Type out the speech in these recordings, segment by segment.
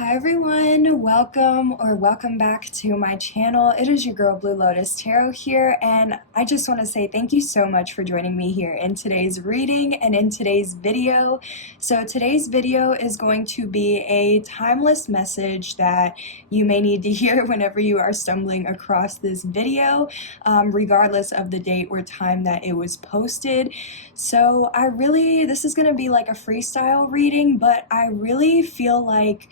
Hi everyone, welcome back to my channel. It is your girl Blue Lotus Tarot here, and I just want to say thank you so much for joining me here in today's reading and in today's video. So today's video is going to be a timeless message that you may need to hear whenever you are stumbling across this video, regardless of the date or time that it was posted. So this is going to be like a freestyle reading, but I really feel like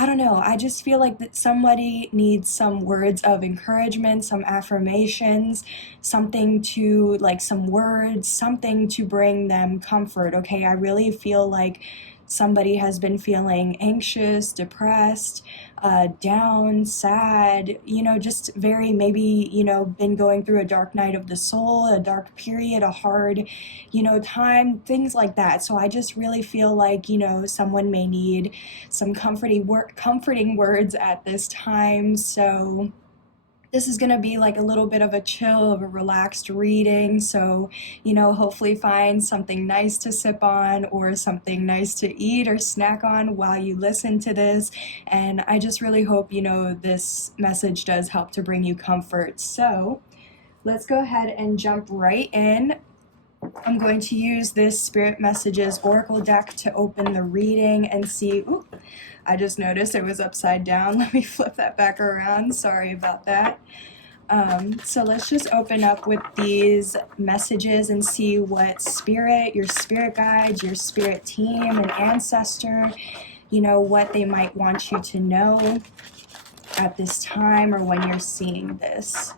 I don't know, I just feel like that somebody needs some words of encouragement, some affirmations, something to, like some words, something to bring them comfort, okay? I really feel like somebody has been feeling anxious, depressed, down, sad, just very maybe, been going through a dark night of the soul, a dark period, a hard, time, things like that. So I just really feel like, someone may need some comforting words at this time. So this is going to be like a little bit of a chill, of a relaxed reading. So, hopefully find something nice to sip on or something nice to eat or snack on while you listen to this. And I just really hope, this message does help to bring you comfort. So let's go ahead and jump right in. I'm going to use this Spirit Messages Oracle deck to open the reading and see. Ooh, I just noticed it was upside down. Let me flip that back around. Sorry about that. So let's just open up with these messages and see what spirit, your spirit guides, your spirit team and ancestor, what they might want you to know at this time or when you're seeing this.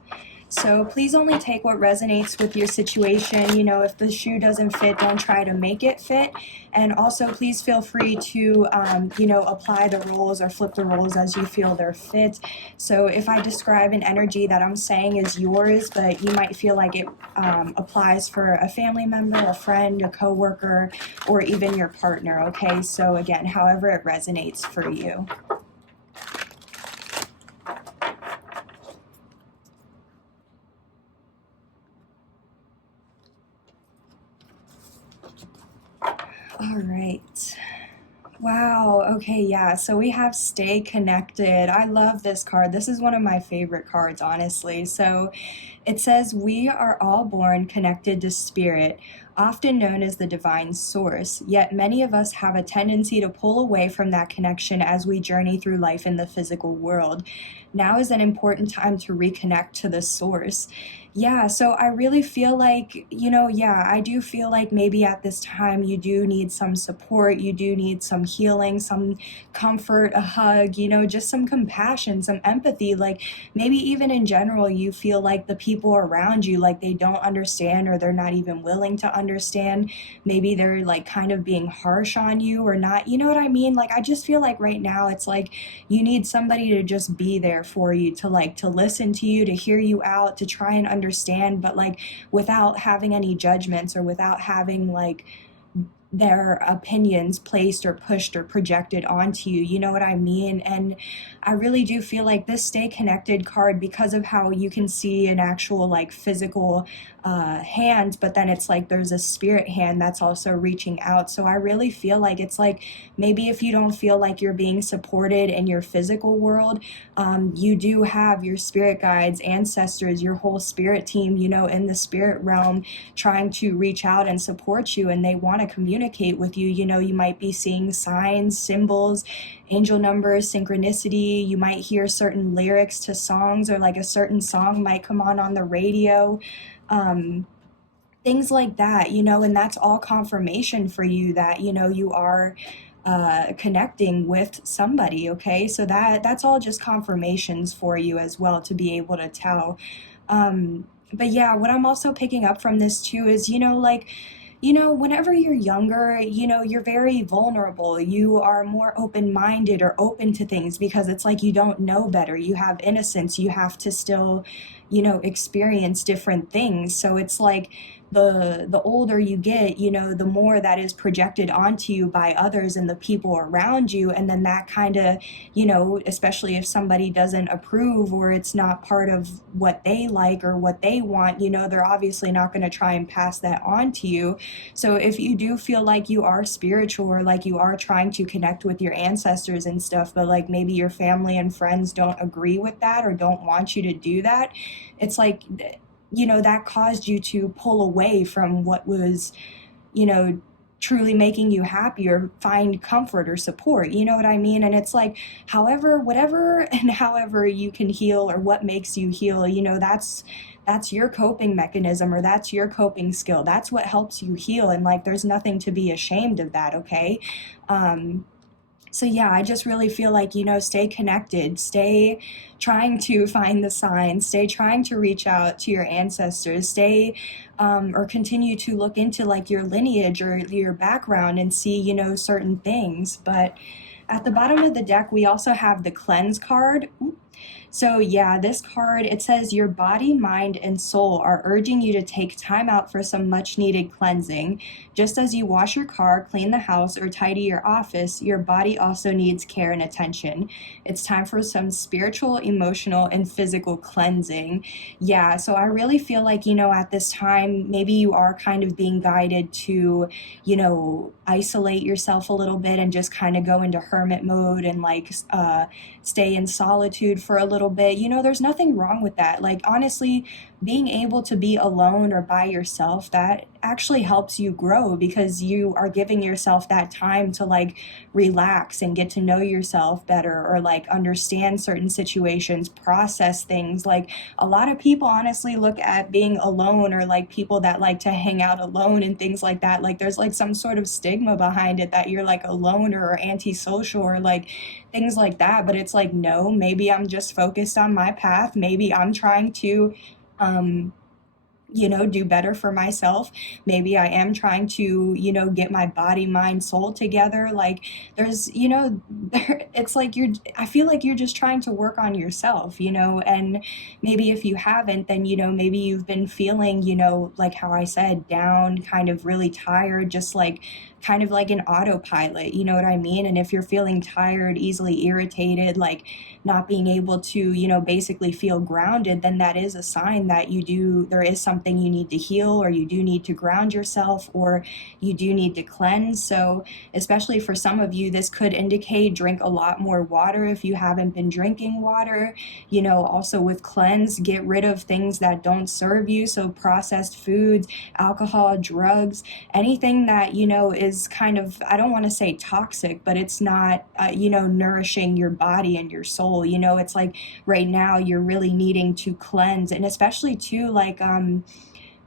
So please only take what resonates with your situation. If the shoe doesn't fit, don't try to make it fit. And also please feel free to, apply the roles or flip the roles as you feel they're fit. So if I describe an energy that I'm saying is yours, but you might feel like it applies for a family member, a friend, a coworker, or even your partner, okay? So again, however it resonates for you. All right. Wow. Okay. Yeah. So we have Stay Connected. I love this card. This is one of my favorite cards, honestly. So it says, we are all born connected to spirit, often known as the divine source. Yet many of us have a tendency to pull away from that connection as we journey through life in the physical world. Now is an important time to reconnect to the source. Yeah, so I really feel like, I do feel like maybe at this time you do need some support, you do need some healing, some comfort, a hug, just some compassion, some empathy. Like maybe even in general, you feel like the people around you, like they don't understand or they're not even willing to understand. Maybe they're like kind of being harsh on you or not. You know what I mean? Like I just feel like right now it's like you need somebody to just be there for you, to listen to you, to hear you out, to try and understand, but like without having any judgments or without having like their opinions placed or pushed or projected onto you. You know what I mean? And I really do feel like this Stay Connected card, because of how you can see an actual like physical hand, but then it's like there's a spirit hand that's also reaching out. So I really feel like it's like maybe if you don't feel like you're being supported in your physical world, you do have your spirit guides, ancestors, your whole spirit team, in the spirit realm trying to reach out and support you, and they want to communicate with you. You might be seeing signs, symbols, angel numbers, synchronicity. You might hear certain lyrics to songs, or like a certain song might come on the radio. Things like that, and that's all confirmation for you that, you are connecting with somebody, okay? So that's all just confirmations for you as well to be able to tell. But yeah, what I'm also picking up from this too is, whenever you're younger, you're very vulnerable. You are more open-minded or open to things because it's like you don't know better. You have innocence. You have to still, experience different things. So it's like the older you get, you know, the more that is projected onto you by others and the people around you. And then that kind of, you know, especially if somebody doesn't approve or it's not part of what they like or what they want, you know, they're obviously not going to try and pass that on to you. So if you do feel like you are spiritual or like you are trying to connect with your ancestors and stuff, but like maybe your family and friends don't agree with that or don't want you to do that, it's like, you know, that caused you to pull away from what was, you know, truly making you happy or find comfort or support. You know what I mean? And it's like, however, whatever and however you can heal or what makes you heal, you know, that's your coping mechanism or that's your coping skill. That's what helps you heal. And like, there's nothing to be ashamed of that. Okay. So yeah, I just really feel like, you know, stay connected, stay trying to find the signs, stay trying to reach out to your ancestors, stay or continue to look into like your lineage or your background and see, you know, certain things. But at the bottom of the deck, we also have the cleanse card. So yeah, this card, it says your body, mind, and soul are urging you to take time out for some much needed cleansing. Just as you wash your car, clean the house, or tidy your office, your body also needs care and attention. It's time for some spiritual, emotional, and physical cleansing. Yeah, so I really feel like, you know, at this time, maybe you are kind of being guided to, you know, isolate yourself a little bit and just kind of go into hermit mode and like stay in solitude for a little bit. You know, there's nothing wrong with that. Like, honestly, being able to be alone or by yourself, that actually helps you grow because you are giving yourself that time to like relax and get to know yourself better or like understand certain situations, process things. Like, a lot of people honestly look at being alone or like people that like to hang out alone and things like that, like there's like some sort of stigma behind it that you're like a loner or antisocial or like things like that. But it's like, no, maybe I'm just focused on my path. Maybe I'm trying to um you know, do better for myself. Maybe I am trying to, you know, get my body, mind, soul together. Like, there's, you know, it's like I feel like you're just trying to work on yourself, you know, and maybe if you haven't, then, you know, maybe you've been feeling, you know, like how I said, down, kind of really tired, just like kind of like an autopilot, you know what I mean? And if you're feeling tired, easily irritated, like not being able to, you know, basically feel grounded, then that is a sign that there is something you need to heal, or you do need to ground yourself, or you do need to cleanse. So especially for some of you, this could indicate drink a lot more water if you haven't been drinking water. You know, also with cleanse, get rid of things that don't serve you. So processed foods, alcohol, drugs, anything that, you know, is kind of, I don't want to say toxic, but it's not, you know, nourishing your body and your soul. You know, it's like right now you're really needing to cleanse. And especially too, like,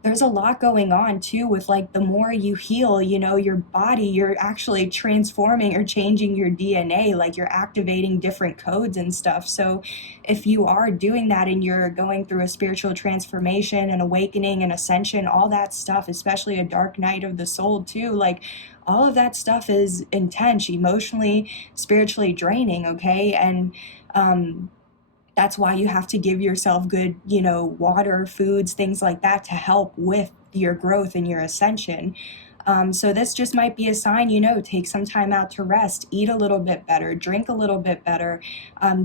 there's a lot going on too with like the more you heal, you know, your body, you're actually transforming or changing your DNA, like you're activating different codes and stuff. So if you are doing that and you're going through a spiritual transformation and awakening and ascension, all that stuff, especially a dark night of the soul too, like all of that stuff is intense, emotionally, spiritually draining. Okay. And that's why you have to give yourself good, you know, water, foods, things like that to help with your growth and your ascension. So this just might be a sign, you know, take some time out to rest, eat a little bit better, drink a little bit better,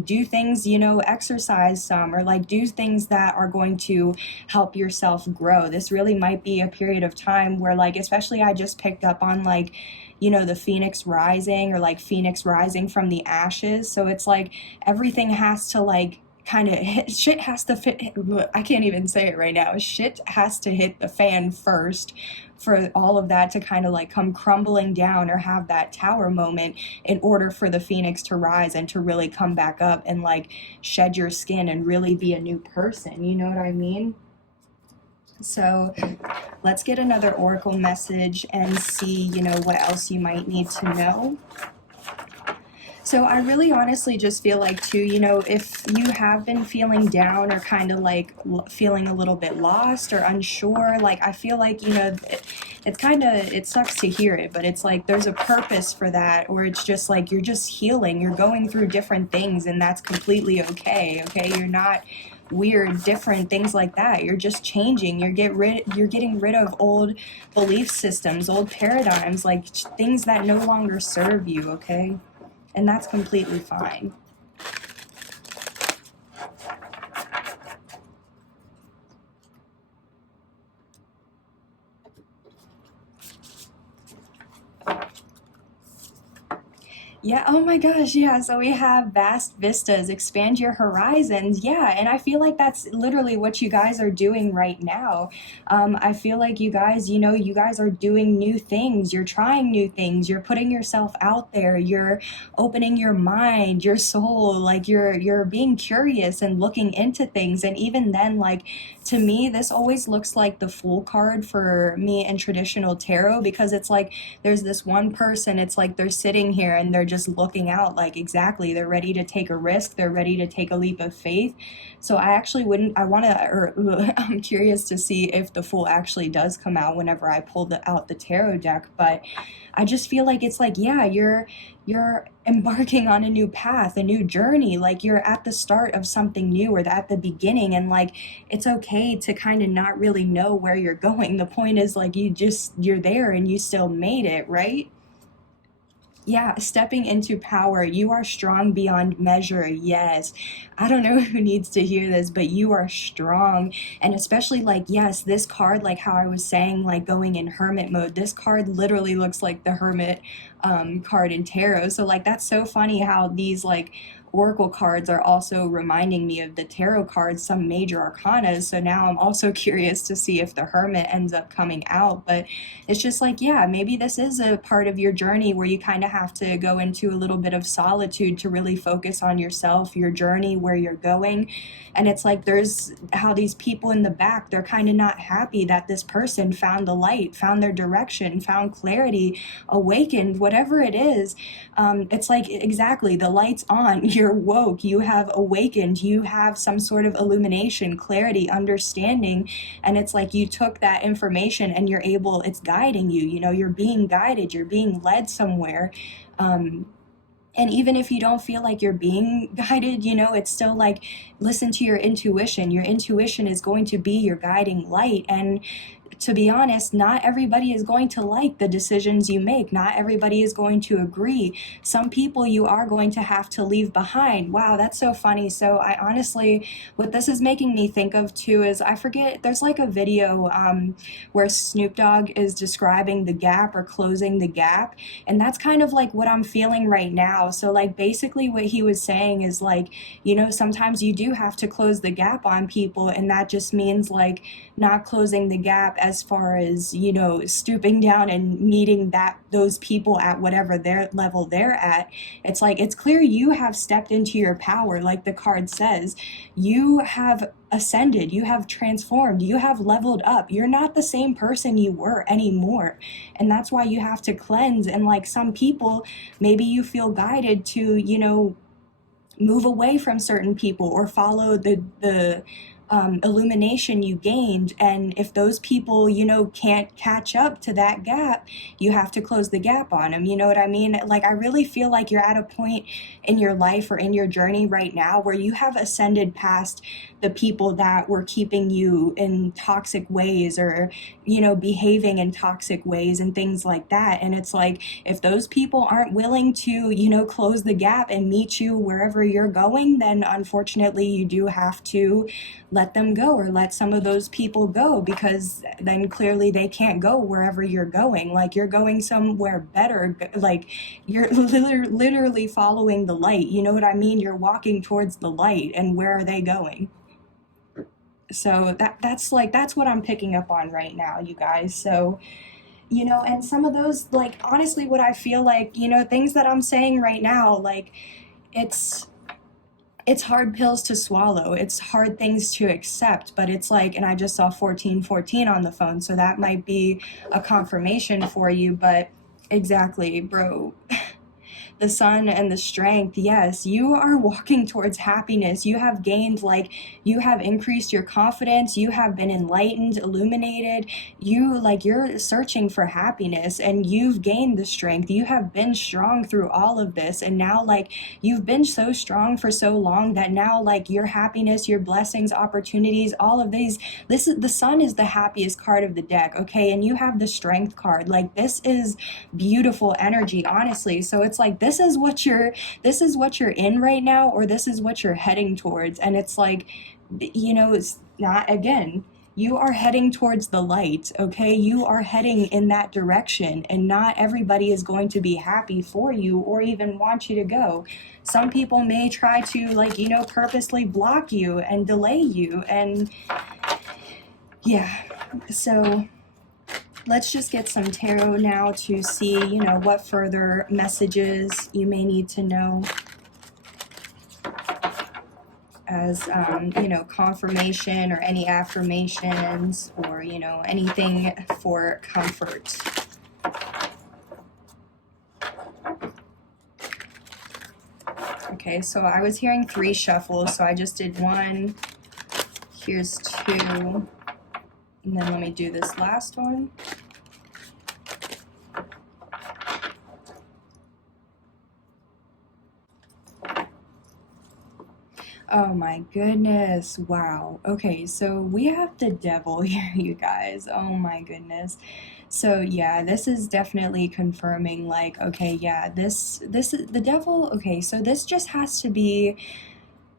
do things, you know, exercise some, or like do things that are going to help yourself grow. This really might be a period of time where, like, especially I just picked up on like, you know, the phoenix rising, or like phoenix rising from the ashes. So it's like everything has to like kind of shit has to fit. I can't even say it right now. Shit has to hit the fan first for all of that to kind of like come crumbling down or have that tower moment in order for the phoenix to rise and to really come back up and like shed your skin and really be a new person. You know what I mean? So let's get another oracle message and see, you know, what else you might need to know. So I really honestly just feel like too, you know, if you have been feeling down or kind of like feeling a little bit lost or unsure, like I feel like, you know, it's kind of, it sucks to hear it, but it's like there's a purpose for that, or it's just like you're just healing, you're going through different things, and that's completely okay. Okay, you're not weird, different things like that. You're just changing. You're getting rid of old belief systems, old paradigms, like things that no longer serve you, okay? And that's completely fine. Yeah, oh my gosh, yeah. So we have vast vistas, expand your horizons. Yeah, and I feel like that's literally what you guys are doing right now. I feel like you guys, you guys are doing new things. You're trying new things. You're putting yourself out there. You're opening your mind, your soul. Like you're being curious and looking into things. And even then, like to me, this always looks like the Fool card for me in traditional tarot, because it's like there's this one person, it's like they're sitting here and they're just looking out, like exactly, they're ready to take a risk, they're ready to take a leap of faith. So I actually wouldn't, I want to, or I'm curious to see if the Fool actually does come out whenever I pull out the tarot deck. But I just feel like it's like, yeah, you're embarking on a new path, a new journey. Like you're at the start of something new, or at the beginning, and like it's okay to kind of not really know where you're going. The point is like you're there and you still made it, right? Yeah, stepping into power. You are strong beyond measure. Yes. I don't know who needs to hear this, but you are strong. And especially like, yes, this card, like how I was saying, like going in hermit mode, this card literally looks like the hermit card in tarot. So like, that's so funny how these like oracle cards are also reminding me of the tarot cards, some major arcanas. So now I'm also curious to see if the hermit ends up coming out. But it's just like, yeah, maybe this is a part of your journey where you kind of have to go into a little bit of solitude to really focus on yourself, your journey, where you're going. And it's like there's how these people in the back, they're kind of not happy that this person found the light, found their direction, found clarity, awakened, whatever it is. It's like, exactly, the light's on, you're woke, you have awakened, you have some sort of illumination, clarity, understanding. And it's like you took that information and you're able, it's guiding you, you're being guided, you're being led somewhere. And even if you don't feel like you're being guided, it's still like, listen to your intuition. Your intuition is going to be your guiding light. And to be honest, not everybody is going to like the decisions you make. Not everybody is going to agree. Some people you are going to have to leave behind. Wow, that's so funny. So I honestly, what this is making me think of too is, I forget, there's like a video where Snoop Dogg is describing the gap, or closing the gap. And that's kind of like what I'm feeling right now. So like basically what he was saying is like, sometimes you do have to close the gap on people. And that just means like not closing the gap as far as, stooping down and meeting those people at whatever their level they're at. It's like, it's clear you have stepped into your power. Like the card says, you have ascended, you have transformed, you have leveled up. You're not the same person you were anymore. And that's why you have to cleanse. And like some people, maybe you feel guided to, move away from certain people, or follow the illumination you gained. And if those people, can't catch up to that gap, you have to close the gap on them. You know what I mean? Like, I really feel like you're at a point in your life or in your journey right now where you have ascended past the people that were keeping you in toxic ways, or, behaving in toxic ways and things like that. And it's like, if those people aren't willing to, close the gap and meet you wherever you're going, then unfortunately you do have to let them go, or let some of those people go, because then clearly they can't go wherever you're going. Like, you're going somewhere better. Like, you're literally following the light. You know what I mean? You're walking towards the light, and where are they going? So that's what I'm picking up on right now, you guys. So, and some of those, like, honestly, what I feel like, things that I'm saying right now, like, it's hard pills to swallow. It's hard things to accept. But it's like, and I just saw 1414 on the phone, so that might be a confirmation for you. But exactly, bro. the sun and the strength, yes, you are walking towards happiness. You have gained, like, you have increased your confidence. You have been enlightened, illuminated. You're searching for happiness, and you've gained the strength. You have been strong through all of this, and now, like, you've been so strong for so long that now, like, your happiness, your blessings, opportunities, all of these, this is, the sun is the happiest card of the deck, okay? And you have the strength card. Like, this is beautiful energy, honestly. So it's like, this is what you're in right now, or this is what you're heading towards. And it's like, it's not, again, you are heading towards the light, okay? You are heading in that direction, and not everybody is going to be happy for you or even want you to go. Some people may try to, like, purposely block you and delay you. And yeah, so let's just get some tarot now to see, what further messages you may need to know as, confirmation or any affirmations, or, anything for comfort. Okay, so I was hearing 3 shuffles, so I just did 1. Here's 2. And then let me do this last one. Oh my goodness, wow. Okay, so we have the devil here, you guys. Oh my goodness. So yeah, this is definitely confirming, like, okay, yeah, this is the devil. Okay, so this just has to be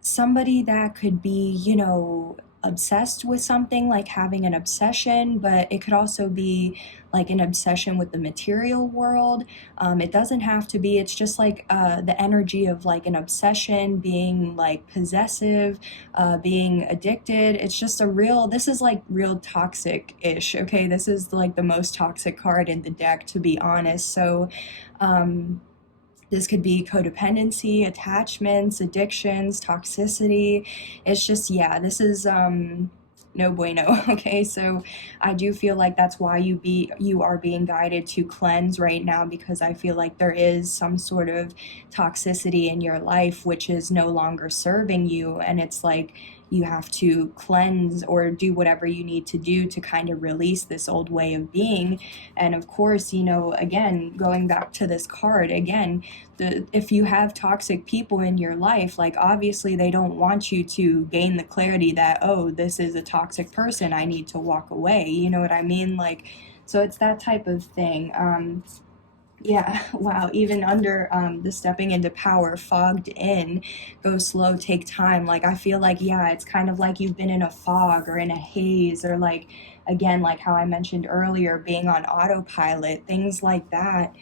somebody that could be, obsessed with something, like having an obsession, but it could also be like an obsession with the material world. It doesn't have to be, it's just like the energy of like an obsession, being like possessive, being addicted. It's just this is like real toxic-ish, okay? This is like the most toxic card in the deck, to be honest. So, this could be codependency, attachments, addictions, toxicity. It's just, yeah, this is no bueno. Okay, so I do feel like that's why you are being guided to cleanse right now, because I feel like there is some sort of toxicity in your life which is no longer serving you, and it's like you have to cleanse or do whatever you need to do to kind of release this old way of being. And of course, again, going back to this card again, if you have toxic people in your life, like, obviously they don't want you to gain the clarity that, oh, this is a toxic person, I need to walk away, you know what I mean? Like, so it's that type of thing. Yeah, wow, even under the stepping into power, fogged in, go slow, take time. Like, I feel like, yeah, it's kind of like you've been in a fog or in a haze, or like, again, like how I mentioned earlier, being on autopilot, things like that.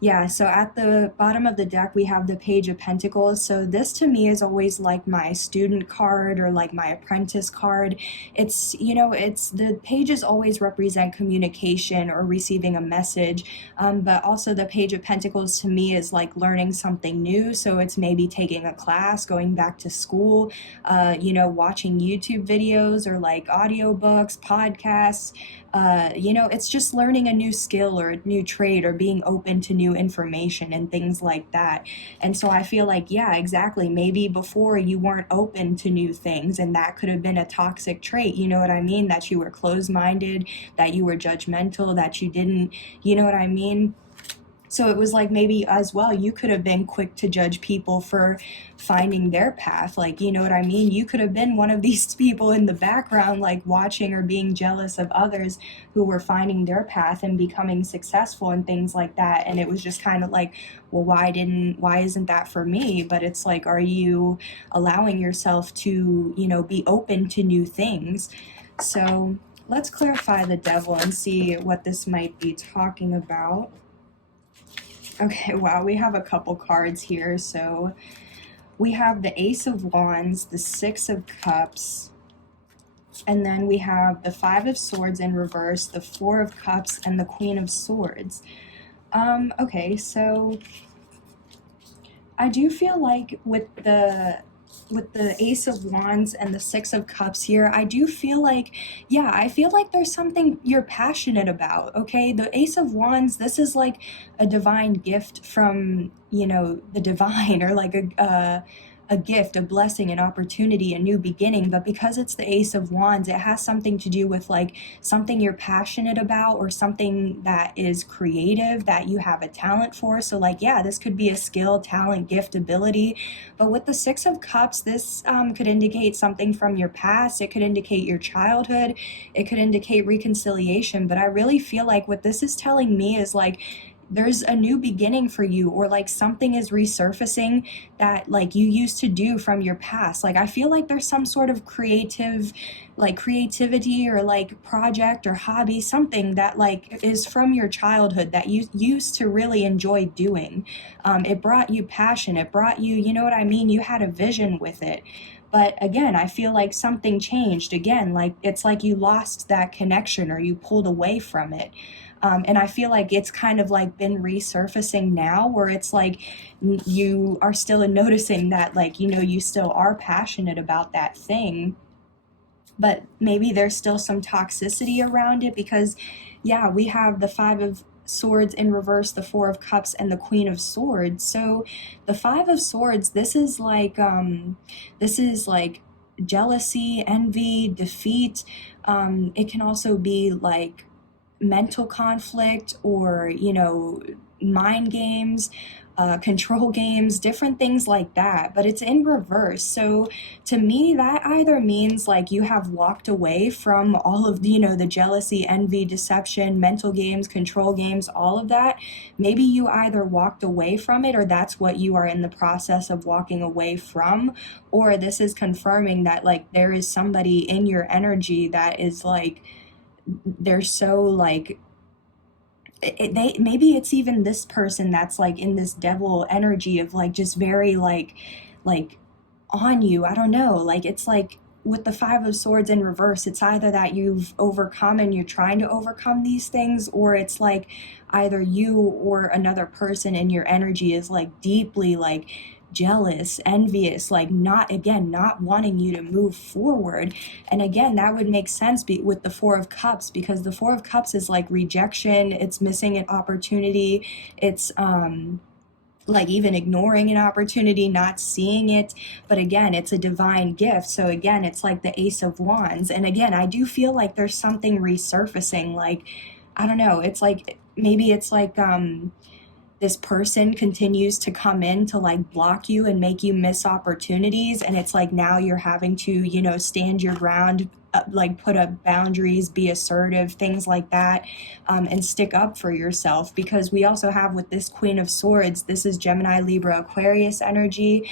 Yeah, so at the bottom of the deck, we have the Page of Pentacles. So this to me is always like my student card, or like my apprentice card. It's, it's, the pages always represent communication or receiving a message. But also the Page of Pentacles to me is like learning something new. So it's maybe taking a class, going back to school, watching YouTube videos, or like audiobooks, podcasts. It's just learning a new skill or a new trade, or being open to new information and things like that. And so I feel like, yeah, exactly. Maybe before you weren't open to new things, and that could have been a toxic trait. You know what I mean? That you were closed-minded, that you were judgmental, that you didn't, you know what I mean? So it was like, maybe as well, you could have been quick to judge people for finding their path. Like, you know what I mean? You could have been one of these people in the background, like watching or being jealous of others who were finding their path and becoming successful and things like that. And it was just kind of like, well, why isn't that for me? But it's like, are you allowing yourself to, be open to new things? So let's clarify the devil and see what this might be talking about. Okay, wow, we have a couple cards here. So we have the Ace of Wands, the Six of Cups, and then we have the Five of Swords in reverse, the Four of Cups, and the Queen of Swords. Okay, so I do feel like with the with the Ace of Wands and the Six of Cups here, I do feel like, yeah, I feel like there's something you're passionate about, okay? The Ace of Wands, this is like a divine gift from, you know, the divine, or like a gift, a blessing, an opportunity, a new beginning. But because it's the Ace of Wands, it has something to do with like something you're passionate about, or something that is creative that you have a talent for. So like, yeah, this could be a skill, talent, gift, ability. But with the Six of Cups, this could indicate something from your past. It could indicate your childhood. It could indicate reconciliation. But I really feel like what this is telling me is like, there's a new beginning for you, or like something is resurfacing that like you used to do from your past. Like I feel like there's some sort of creativity, or like project or hobby, something that like is from your childhood that you used to really enjoy doing. It brought you passion, it brought you, you know what I mean, you had a vision with it. But again, I feel like something changed again. Like it's like you lost that connection, or you pulled away from it. And I feel like it's kind of like been resurfacing now, where it's like you are still noticing that, like, you know, you still are passionate about that thing, but maybe there's still some toxicity around it. Because, yeah, we have the Five of Swords in reverse, the Four of Cups, and the Queen of Swords. So the Five of Swords, this is like jealousy, envy, defeat. It can also be like mental conflict, or, you know, mind games, control games, different things like that. But it's in reverse. So to me, that either means like you have walked away from all of the, you know, the jealousy, envy, deception, mental games, control games, all of that. Maybe you either walked away from it, or that's what you are in the process of walking away from. Or this is confirming that like there is somebody in your energy that is like, they're so like, they, maybe it's even this person that's like in this devil energy of like just very like on you. I don't know, like it's like with the Five of Swords in reverse, it's either that you've overcome and you're trying to overcome these things, or it's like either you or another person in your energy is like deeply like jealous, envious, like not, again, not wanting you to move forward. And again, that would make sense with the Four of Cups, because the Four of Cups is like rejection, it's missing an opportunity, it's like even ignoring an opportunity, not seeing it. But again, it's a divine gift. So again, it's like the Ace of Wands. And again, I do feel like there's something resurfacing. Like, I don't know, it's like, maybe it's like this person continues to come in to like block you and make you miss opportunities, and it's like now you're having to, you know, stand your ground, like put up boundaries, be assertive, things like that, and stick up for yourself. Because we also have with this Queen of Swords, this is Gemini, Libra, Aquarius energy.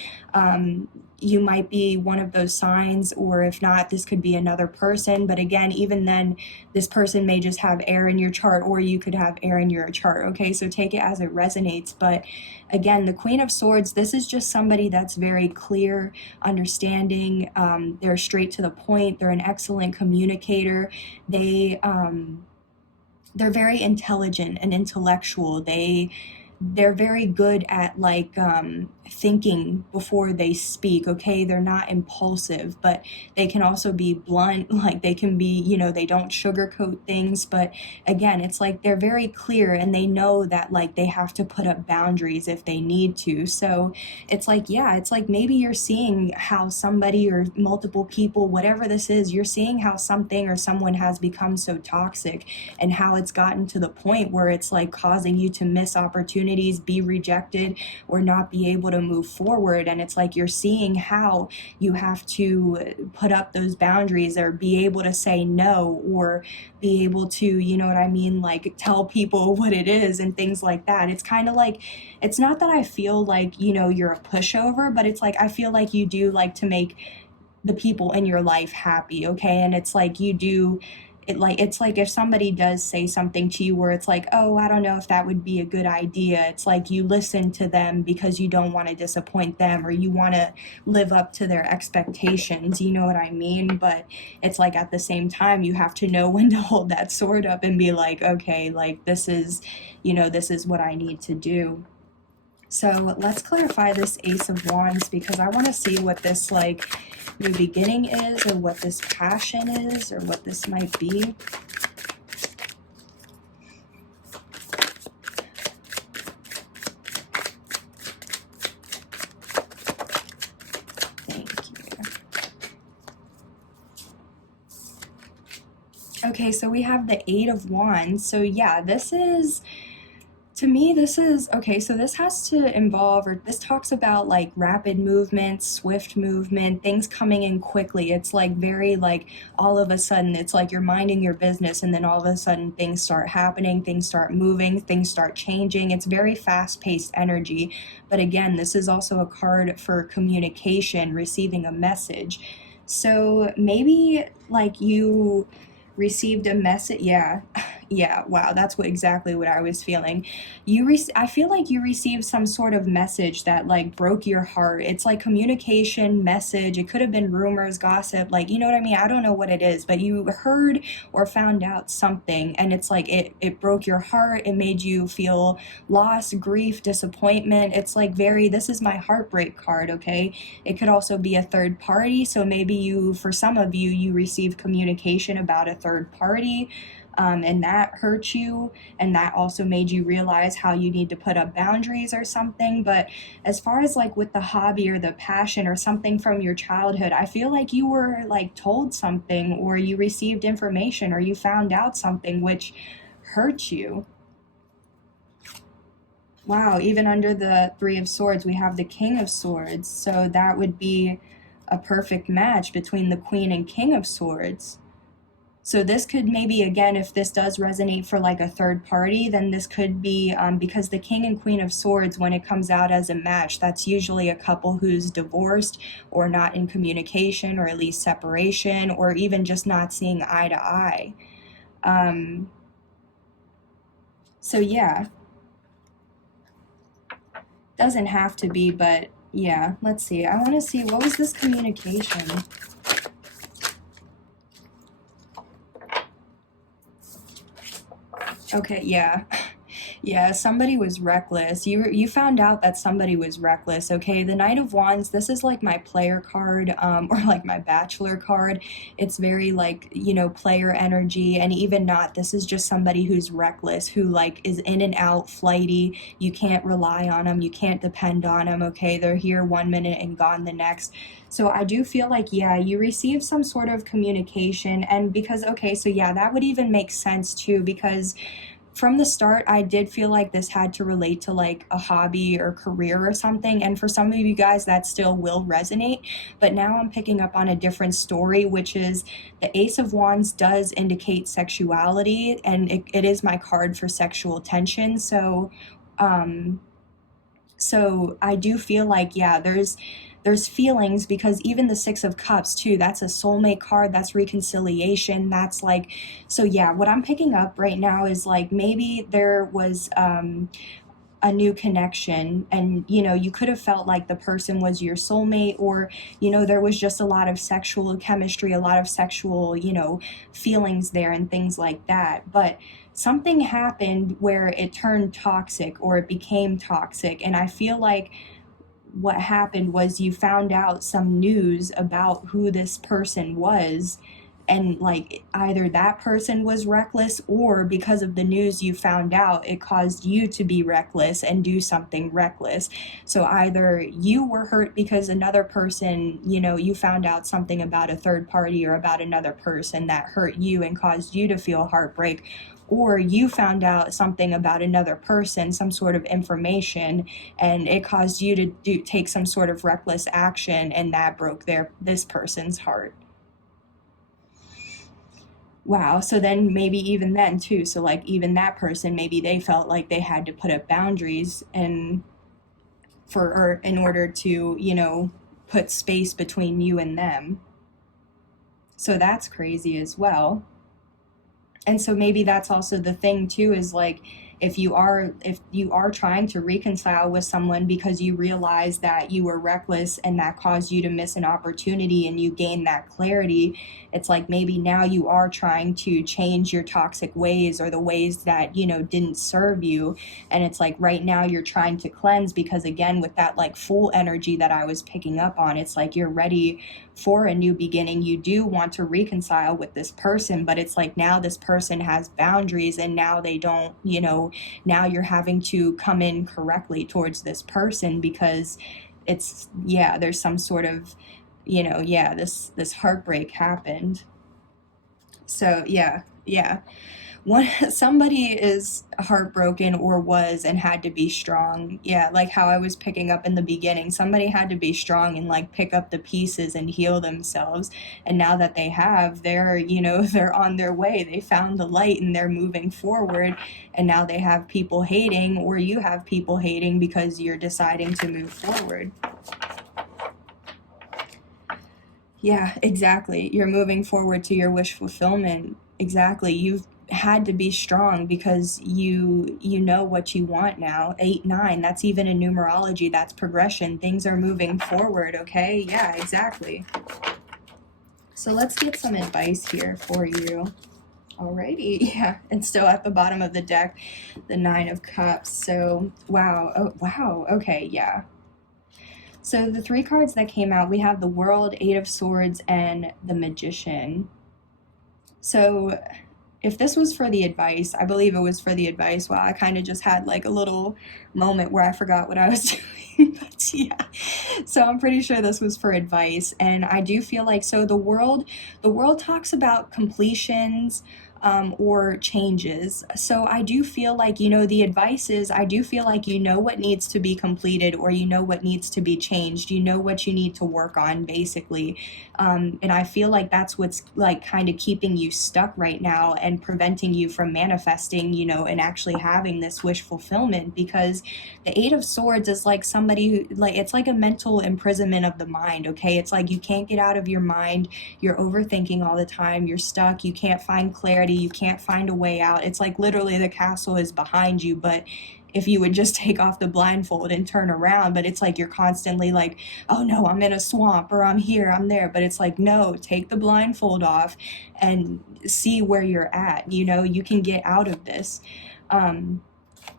You might be one of those signs, or if not, this could be another person. But again, even then, this person may just have air in your chart, or you could have air in your chart. Okay, so take it as it resonates. But again, the Queen of Swords, this is just somebody that's very clear, understanding. They're straight to the point. They're an excellent communicator. They're very intelligent and intellectual. They're very good at like thinking before they speak. Okay, they're not impulsive, but they can also be blunt. Like they can be, you know, they don't sugarcoat things. But again, it's like they're very clear, and they know that like they have to put up boundaries if they need to. So it's like, yeah, it's like maybe you're seeing how somebody or multiple people, whatever this is, you're seeing how something or someone has become so toxic, and how it's gotten to the point where it's like causing you to miss opportunities, be rejected, or not be able to move forward. And it's like you're seeing how you have to put up those boundaries, or be able to say no, or be able to, you know what I mean, like tell people what it is and things like that. It's kind of like, it's not that I feel like, you know, you're a pushover, but it's like I feel like you do like to make the people in your life happy. Okay, and it's like you do it, like it's like if somebody does say something to you where it's like, oh, I don't know if that would be a good idea, it's like you listen to them because you don't want to disappoint them, or you want to live up to their expectations, you know what I mean? But it's like at the same time you have to know when to hold that sword up and be like, okay, like this is, you know, this is what I need to do. So let's clarify this Ace of Wands, because I want to see what this like new beginning is, or what this passion is, or what this might be. Thank you. Okay, so we have the Eight of Wands. So yeah, this is, to me, this is, okay, so this has to involve, or this talks about like rapid movement, swift movement, things coming in quickly. It's like very like all of a sudden, it's like you're minding your business and then all of a sudden things start happening, things start moving, things start changing. It's very fast-paced energy. But again, this is also a card for communication, receiving a message. So maybe like you received a message. Yeah, wow, that's exactly what I was feeling. I feel like you received some sort of message that like broke your heart. It's like communication, message. It could have been rumors, gossip, like, you know what I mean? I don't know what it is, but you heard or found out something, and it's like it broke your heart. It made you feel loss, grief, disappointment. It's like this is my heartbreak card, okay? It could also be a third party. So maybe for some of you, you received communication about a third party. And that hurt you, and that also made you realize how you need to put up boundaries or something. But as far as like with the hobby or the passion or something from your childhood, I feel like you were like told something, or you received information, or you found out something which hurt you. Wow, even under the Three of Swords, we have the King of Swords. So that would be a perfect match between the Queen and King of Swords. So this could maybe, again, if this does resonate for like a third party, then this could be, because the King and Queen of Swords, when it comes out as a match, that's usually a couple who's divorced or not in communication, or at least separation, or even just not seeing eye to eye. So yeah, doesn't have to be, but yeah, let's see. I want to see, what was this communication? Okay, yeah. Yeah, somebody was reckless. You found out that somebody was reckless, okay? The Knight of Wands, this is like my player card, or like my bachelor card. It's very like, you know, player energy, and even not, this is just somebody who's reckless, who like is in and out, flighty. You can't rely on them, you can't depend on them, okay? They're here one minute and gone the next. So I do feel like, yeah, you received some sort of communication, and because, okay, so yeah, that would even make sense too, because from the start, I did feel like this had to relate to like a hobby or career or something. And for some of you guys, that still will resonate. But now I'm picking up on a different story, which is the Ace of Wands does indicate sexuality, and it is my card for sexual tension. So I do feel like, yeah, there's feelings, because even the Six of Cups too, that's a soulmate card, that's reconciliation, that's like, so yeah, what I'm picking up right now is like maybe there was a new connection, and you know, you could have felt like the person was your soulmate, or you know, there was just a lot of sexual chemistry, a lot of sexual, you know, feelings there and things like that. But something happened where it turned toxic, or it became toxic, and I feel like what happened was you found out some news about who this person was, and like either that person was reckless, or because of the news you found out, it caused you to be reckless and do something reckless. So either you were hurt because another person, you know, you found out something about a third party or about another person that hurt you and caused you to feel heartbreak, or you found out something about another person, some sort of information, and it caused you to take some sort of reckless action, and that broke this person's heart. Wow, so then maybe even then too, so like even that person, maybe they felt like they had to put up boundaries and or in order to, you know, put space between you and them. So that's crazy as well. And so maybe that's also the thing too, is like, if you are trying to reconcile with someone because you realize that you were reckless and that caused you to miss an opportunity and you gain that clarity, it's like maybe now you are trying to change your toxic ways or the ways that, you know, didn't serve you. And it's like right now you're trying to cleanse because, again, with that like full energy that I was picking up on, it's like you're ready for a new beginning. You do want to reconcile with this person, but it's like now this person has boundaries and now they don't, you know, now you're having to come in correctly towards this person because it's, yeah, there's some sort of, you know, yeah, this heartbreak happened. So yeah, somebody is heartbroken or was and had to be strong. Yeah, like how I was picking up in the beginning, somebody had to be strong and like pick up the pieces and heal themselves. And now that they have, they're, you know, they're on their way. They found the light and they're moving forward. And now they have people hating, or you have people hating because you're deciding to move forward. Yeah, exactly. You're moving forward to your wish fulfillment. Exactly. You've had to be strong because you know what you want now. 8, 9, that's even in numerology, that's progression. Things are moving forward, okay? Yeah, exactly. So let's get some advice here for you. Alrighty, yeah, and still at the bottom of the deck, the 9 of Cups. So, wow, oh, wow, okay, yeah. So the 3 cards that came out, we have the World, 8 of Swords, and the Magician. So if this was for the advice, I believe it was for the advice. Wow, I kind of just had like a little moment where I forgot what I was doing. But yeah, so I'm pretty sure this was for advice. And I do feel like, so the world talks about completions, or changes. So I do feel like, you know, the advice is, I do feel like you know what needs to be completed, or you know what needs to be changed. You know what you need to work on, basically. And I feel like that's what's like kind of keeping you stuck right now and preventing you from manifesting, you know, and actually having this wish fulfillment, because the 8 of Swords is like somebody who, like, it's like a mental imprisonment of the mind, okay? It's like you can't get out of your mind. You're overthinking all the time. You're stuck. You can't find clarity. You can't find a way out. It's like literally the castle is behind you, but if you would just take off the blindfold and turn around, but it's like you're constantly like, oh no, I'm in a swamp, or I'm here, I'm there. But it's like, no, take the blindfold off and see where you're at. You know, you can get out of this.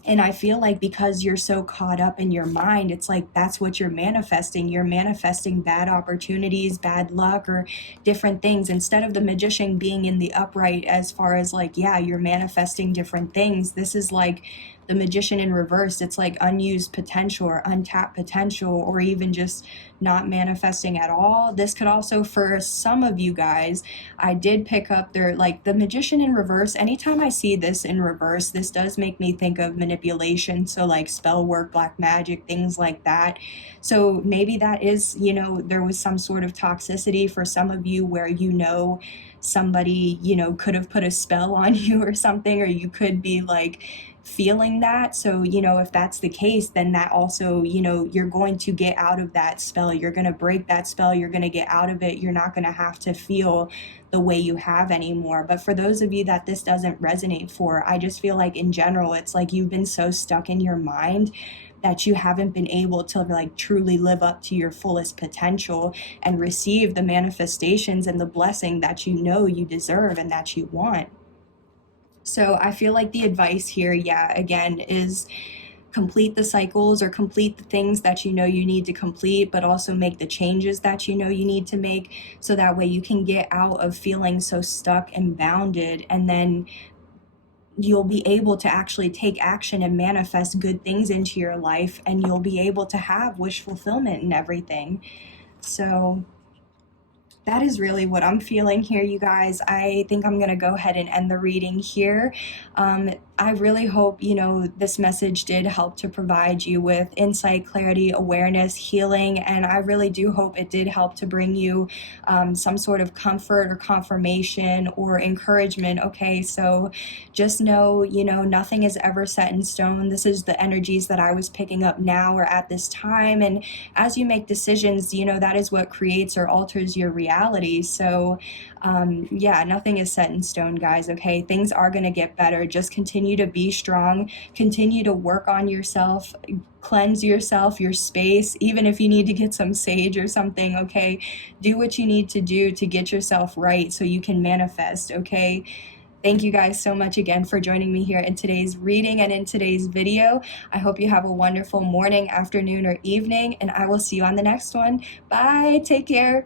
And I feel like because you're so caught up in your mind, it's like that's what you're manifesting. You're manifesting bad opportunities, bad luck, or different things. Instead of the Magician being in the upright, as far as like, yeah, you're manifesting different things. This is like the Magician in reverse. It's like unused potential or untapped potential, or even just not manifesting at all. This could also, for some of you guys, I did pick up their, like the Magician in reverse. Anytime I see this in reverse, this does make me think of manipulation. So like spell work, black magic, things like that. So maybe that is, you know, there was some sort of toxicity for some of you where, you know, somebody, you know, could have put a spell on you or something, or you could be like feeling that. So, you know, if that's the case, then that also, you know, you're going to get out of that spell. You're going to break that spell. You're going to get out of it. You're not going to have to feel the way you have anymore. But for those of you that this doesn't resonate for, I just feel like in general, it's like you've been so stuck in your mind that you haven't been able to like truly live up to your fullest potential and receive the manifestations and the blessing that you know you deserve and that you want. So I feel like the advice here, yeah, again, is complete the cycles or complete the things that you know you need to complete, but also make the changes that you know you need to make, so that way you can get out of feeling so stuck and bounded, and then you'll be able to actually take action and manifest good things into your life, and you'll be able to have wish fulfillment and everything. So that is really what I'm feeling here, you guys. I think I'm going to go ahead and end the reading here. I really hope, you know, this message did help to provide you with insight, clarity, awareness, healing, and I really do hope it did help to bring you some sort of comfort or confirmation or encouragement. Okay, so just know, you know, nothing is ever set in stone. This is the energies that I was picking up now or at this time, and as you make decisions, you know, that is what creates or alters your reality. So yeah, nothing is set in stone, guys. Okay, things are going to get better. Just continue continue to be strong, continue to work on yourself, cleanse yourself, your space, even if you need to get some sage or something, okay? Do what you need to do to get yourself right so you can manifest, okay? Thank you guys so much again for joining me here in today's reading and in today's video. I hope you have a wonderful morning, afternoon, or evening, and I will see you on the next one. Bye. Take care.